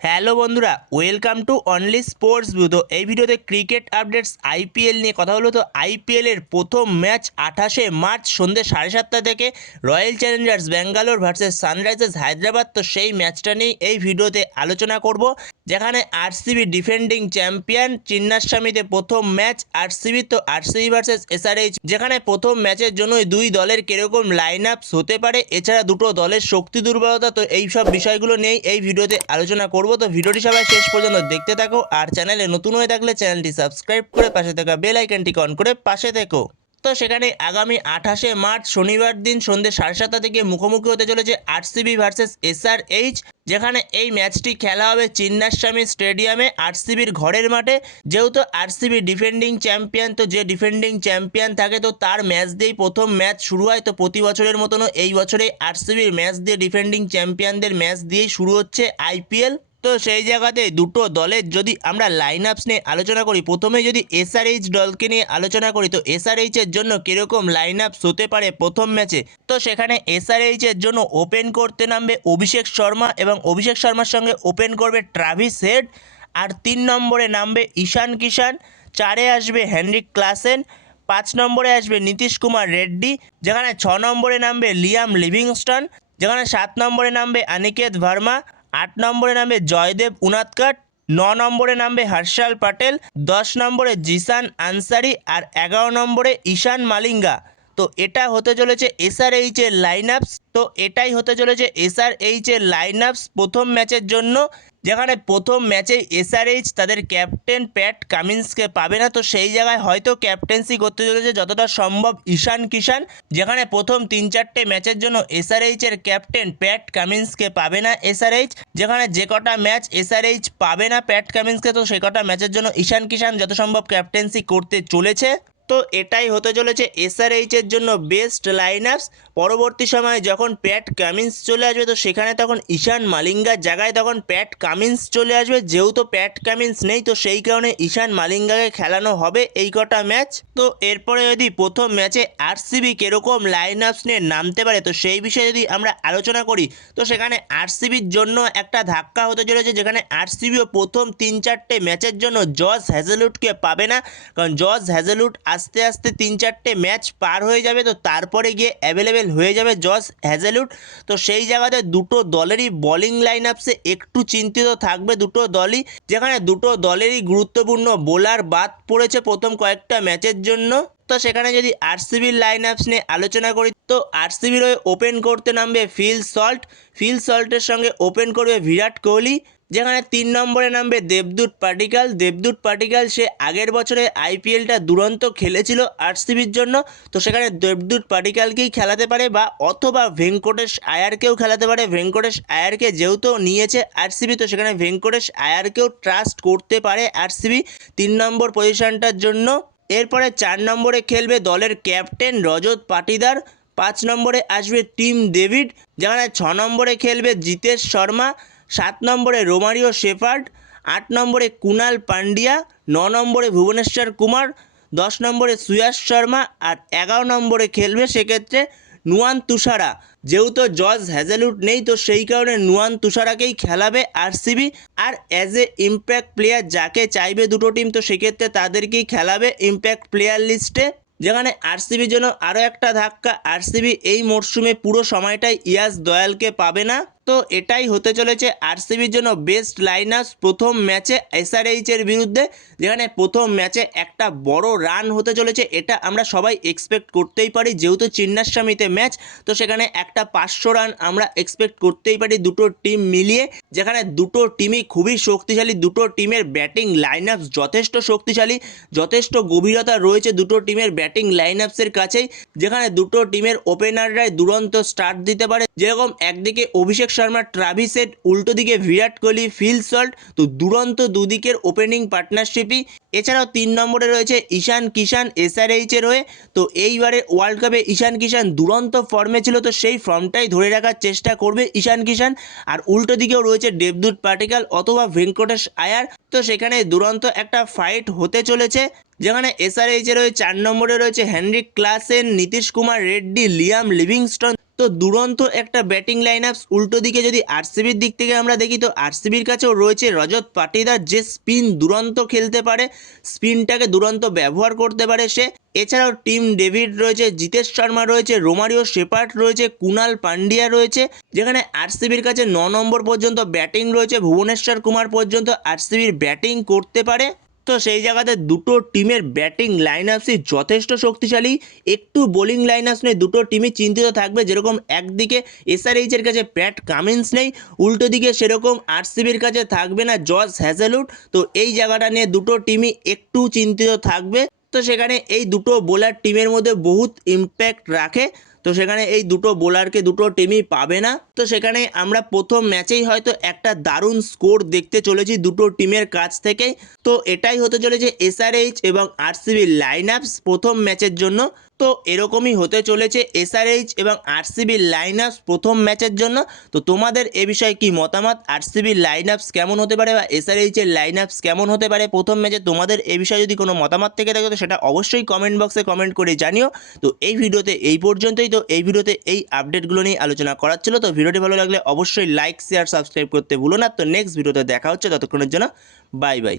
Hello বন্ধুরা, welcome to only sports view. তো এই ভিডিওতে ক্রিকেট আপডেটস আইপিএল নিয়ে কথা হলো। তো আইপিএলের প্রথম ম্যাচ 28 মার্চ সন্ধ্যে 7:30 থেকে royal Challengers Bangalore versus Sunrisers Hyderabad. তো সেই ম্যাচটা নিয়েই এই ভিডিওতে আলোচনা করব, যেখানে আরসিবি ডিফেন্ডিং চ্যাম্পিয়ন চিন্নাস্বামীতে প্রথম ম্যাচ আরসিবি। তো আরসিবি ভার্সেস এসআরএইচ, যেখানে প্রথম ম্যাচের জন্যই দুই দলের কিরকম লাইন আপস হতে পারে, এছাড়া দুটো দলের শক্তি দুর্বলতা। তো এই সব বিষয়গুলো নিয়েই এই ভিডিওতে আলোচনা করব। তো ভিডিওটি সবাই শেষ পর্যন্ত দেখতে থাকো, আর চ্যানেলে নতুন হয়ে থাকলে চ্যানেলটি সাবস্ক্রাইব করে পাশে থাকা বেল আইকনটি অন করে পাশে থেকো। তো সেখানে আগামী 28 মার্চ শনিবার দিন সন্ধ্যে 7:30 থেকে মুখোমুখি হতে চলেছে আরসিবি ভার্সেস এসআরএইচ, যেখানে এই ম্যাচটি খেলা হবে চিন্নাস্বামী স্টেডিয়ামে, আরসিবির ঘরের মাঠে। যেহেতু আরসিবি ডিফেন্ডিং চ্যাম্পিয়ন, তো যে ডিফেন্ডিং চ্যাম্পিয়ন থাকে তো তার ম্যাচ দিয়েই প্রথম ম্যাচ শুরু হয়। তো প্রতি বছরের মতনও এই বছরে আরসিবির ম্যাচ দিয়ে, ডিফেন্ডিং চ্যাম্পিয়নদের ম্যাচ দিয়েই শুরু হচ্ছে আইপিএল। তো সেই জায়গাতে দুটো দলের যদি আমরা লাইন আপস নিয়ে আলোচনা করি, প্রথমে যদি এসআরএইচ দলকে নিয়ে আলোচনা করি, তো এসআরএইচের জন্য কীরকম লাইন আপস হতে পারে প্রথম ম্যাচে। তো সেখানে এসআরএইচের জন্য ওপেন করতে নামবে অভিষেক শর্মা, এবং অভিষেক শর্মার সঙ্গে ওপেন করবে ট্রাভিস হেড। আর 3 নম্বরে নামবে ঈশান কিষান, 4-এ আসবে হেনরিক ক্লাসেন, 5 নম্বরে আসবে নীতিশ কুমার রেড্ডি, যেখানে 6 নম্বরে নামবে লিয়াম লিভিংস্টন, যেখানে 7 নম্বরে নামবে অনিকেত ভার্মা, 8 নম্বরে নামবে জয়দেব উনাদকট, 9 নম্বরে নামবে হর্ষাল প্যাটেল, 10 নম্বরে জিসান আনসারি, আর 11 নম্বরে ঈশান মালিঙ্গা। তো এটা হতে চলেছে এসআরএইচের লাইন আপস। তো এটাই হতে চলেছে এসআরএইচের লাইন আপস প্রথম ম্যাচের জন্য, যেখানে প্রথম ম্যাচেই এসআরএইচ তাদের ক্যাপ্টেন প্যাট কামিন্সকে পাবে না। তো সেই জায়গায় হয়তো ক্যাপ্টেন্সি করতে চলেছে যতটা সম্ভব ঈশান কিষান, যেখানে প্রথম 3-4টে ম্যাচের জন্য এসআরএইচের ক্যাপ্টেন প্যাট কামিন্সকে পাবে না এসআরএইচ, যেখানে যে কটা ম্যাচ এসআরএইচ পাবে না প্যাট কামিন্সকে, তো সে কটা ম্যাচের জন্য ঈশান কিষান যত সম্ভব ক্যাপ্টেন্সি করতে চলেছে। তো এটাই হতে চলেছে এসআরএইচের জন্য বেস্ট লাইন আপস। পরবর্তী সময়ে যখন প্যাট কামিন্স চলে আসবে, তো সেখানে তখন ঈশান মালিঙ্গার জায়গায় তখন প্যাট কামিন্স চলে আসবে। যেহেতু প্যাট কামিন্স নেই, তো সেই কারণে ঈশান মালিঙ্গাকে খেলানো হবে এই কটা ম্যাচ। তো এরপরে যদি প্রথম ম্যাচে আরসিবি কীরকম লাইন আপস নিয়ে নামতে পারে, তো সেই বিষয়ে যদি আমরা আলোচনা করি, তো সেখানে আরসিবির জন্য একটা ধাক্কা হতে চলেছে, যেখানে আরসিবিও প্রথম 3-4টে ম্যাচের জন্য জস হ্যাজেলউডকে পাবে না। কারণ জস হ্যাজেলউড আস্তে আস্তে 3-4টে ম্যাচ পার হয়ে যাবে, তো তারপরে গিয়ে অ্যাভেলেবেল হয়ে যাবে জস হ্যাজেলউড। তো সেই জায়গাতে দুটো দলেরই বোলিং লাইন আপসে একটু চিন্তিত থাকবে দুটো দলই, যেখানে দুটো দলেরই গুরুত্বপূর্ণ বোলার বাদ পড়েছে প্রথম কয়েকটা ম্যাচের জন্য। তো সেখানে যদি আরসিবির লাইন আপস নিয়ে আলোচনা করি, তো আরসিবির হয়ে ওপেন করতে নামবে ফিল সল্টের সঙ্গে ওপেন করবে বিরাট কোহলি, যেখানে 3 নম্বরে নামবে দেবদূত পাটিকাল। সে আগের বছরে আইপিএলটা দুরন্ত খেলেছিল আরসিবির জন্য। তো সেখানে দেবদূত পাটিকালকেই খেলাতে পারে, বা অথবা ভেঙ্কটেশ আয়ারকেও খেলাতে পারে। ভেঙ্কটেশ আয়ারকে যেহেতু নিয়েছে আরসিবি, তো সেখানে ভেঙ্কটেশ আয়ারকেও ট্রাস্ট করতে পারে আরসিবি 3 নম্বর পজিশনটার জন্য। এরপরে 4 নম্বরে খেলবে দলের ক্যাপ্টেন রজত পাটিদার, 5 নম্বরে আসবে টিম ডেভিড, যেখানে 6 নম্বরে খেলবে জিতেশ শর্মা, 7 নম্বরে রোমারিও শেফার্ড, 8 নম্বরে কুনাল পান্ডিয়া, 9 নম্বরে ভুবনেশ্বর কুমার, 10 নম্বরে সুয়াস শর্মা, আর 11 নম্বরে খেলবে সেক্ষেত্রে নুয়ান তুষারা। যেহেতু জস হ্যাজেলউড নেই, তো সেই কারণে নুয়ান তুষারাকেই খেলাবে আরসিবি। আর অ্যাজ এ ইম্প্যাক্ট প্লেয়ার যাকে চাইবে দুটো টিম, তো সেক্ষেত্রে তাদেরকেই খেলাবে ইম্প্যাক্ট প্লেয়ার লিস্টে। যেখানে আরসিবির জন্য আরও একটা ধাক্কা, আরসিবি এই মরশুমে পুরো সময়টাই ইয়াস দয়ালকে পাবে না। তো এটাই হতে চলেছে আরসিবির জন্য বেস্ট লাইন আপস প্রথম ম্যাচে এসআরএইচের বিরুদ্ধে, যেখানে প্রথম ম্যাচে একটা বড় রান হতে চলেছে, এটা আমরা সবাই এক্সপেক্ট করতেই পারি। যেহেতু চিন্নাস্বামীতে ম্যাচ, তো সেখানে একটা 500 রান আমরা এক্সপেক্ট করতেই পারি দুটো টিম মিলিয়ে, যেখানে দুটো টিমই খুবই শক্তিশালী। দুটো টিমের ব্যাটিং লাইন আপস যথেষ্ট শক্তিশালী, যথেষ্ট গভীরতা রয়েছে দুটো টিমের ব্যাটিং লাইন আপসের কাছেই, যেখানে দুটো টিমের ওপেনাররাই দুরন্ত স্টার্ট দিতে পারে। যেরকম একদিকে অভিষেক শর্মা ট্রাভিস হেড, উল্টো দিকে বিরাট কোহলি ফিল সল্ট, তো দুরন্ত দুদিকের ওপেনিং পার্টনারশিপই। এছাড়াও 3 নম্বরে রয়েছে ঈশান কিষান এসআরএইচের হয়ে। তো এইবারে ওয়ার্ল্ড কাপে ঈশান কিষান দুরন্ত ফর্মে ছিল, তো সেই ফর্মটাই ধরে রাখার চেষ্টা করবে ঈশান কিষান। আর উল্টো দিকেও রয়েছে দেবদূত পাটিকাল অথবা ভেঙ্কটেশ আয়ার। তো সেখানে দুরন্ত একটা ফাইট হতে চলেছে, যেখানে এসআরএইচের হয়ে 4 নম্বরে রয়েছে Heinrich Klaasen, Nitish Kumar Reddy, Liam Livingstone. তো দুরন্ত একটা ব্যাটিং লাইন আপস। উল্টো দিকে যদি আরসিবির দিক থেকে আমরা দেখি তো আরসিবির কাছেও রয়েছে রজত পাটিদার, যে স্পিন দুরন্ত খেলতে পারে, স্পিনটাকে দুরন্ত ব্যবহার করতে পারে সে। এছাড়াও টিম ডেভিড রয়েছে, জিতেশ শর্মা রয়েছে, রোমারিও শেপার্ড রয়েছে, কুনাল পান্ডিয়া রয়েছে। যেখানে আরসিবির কাছে 9 নম্বর পর্যন্ত ব্যাটিং রয়েছে, ভুবনেশ্বর কুমার পর্যন্ত আরসিবির ব্যাটিং করতে পারে। তো সেই জায়গাতে দুটো টিমের ব্যাটিং লাইন আপসই যথেষ্ট শক্তিশালী। একটু বোলিং লাইন আপস নিয়ে দুটো টিমই চিন্তিত থাকবে। যেরকম একদিকে এসআরএইচের কাছে প্যাট কামিন্স নেই, উল্টো দিকে সেরকম আরসিবির কাছে থাকবে না জস হ্যাজেলউড। তো এই জায়গাটা নিয়ে দুটো টিমই একটু চিন্তিত থাকবে। তো সেখানে এই দুটো বোলার টিমের মধ্যে বহুত ইম্প্যাক্ট রাখে। তো সেখানে এই দুটো বোলারকে দুটো টিমই পাবে না। তো সেখানে আমরা প্রথম ম্যাচেই হয়তো একটা দারুণ স্কোর দেখতে চলেছি দুটো টিমের কাছ থেকেই। তো এটাই হতে চলেছে এসআরএইচ এবং আরসিবি লাইন আপস প্রথম ম্যাচের জন্য। তো এরকমই হতে চলেছে এসআরএইচ এবং আরসিবি লাইন আপস প্রথম ম্যাচের জন্য। তো তোমাদের এ বিষয়ে কি মতামত? আরসিবি লাইন আপস কেমন হতে পারে বা এসআরএইচের লাইন আপস কেমন হতে পারে প্রথম ম্যাচে? তোমাদের এ বিষয়ে যদি কোনো মতামত থেকে থাকে তো সেটা অবশ্যই কমেন্ট বক্সে কমেন্ট করে জানিও। তো এই ভিডিওতে এই পর্যন্তই। তো এই ভিডিওতে এই আপডেটগুলো নিয়ে আলোচনা করার ছিল। তো ভিডিওটি ভালো লাগলে অবশ্যই লাইক, শেয়ার, সাবস্ক্রাইব করতে ভুলো না। তো নেক্সট ভিডিওতে দেখা হচ্ছে, ততক্ষণের জন্য বাই বাই।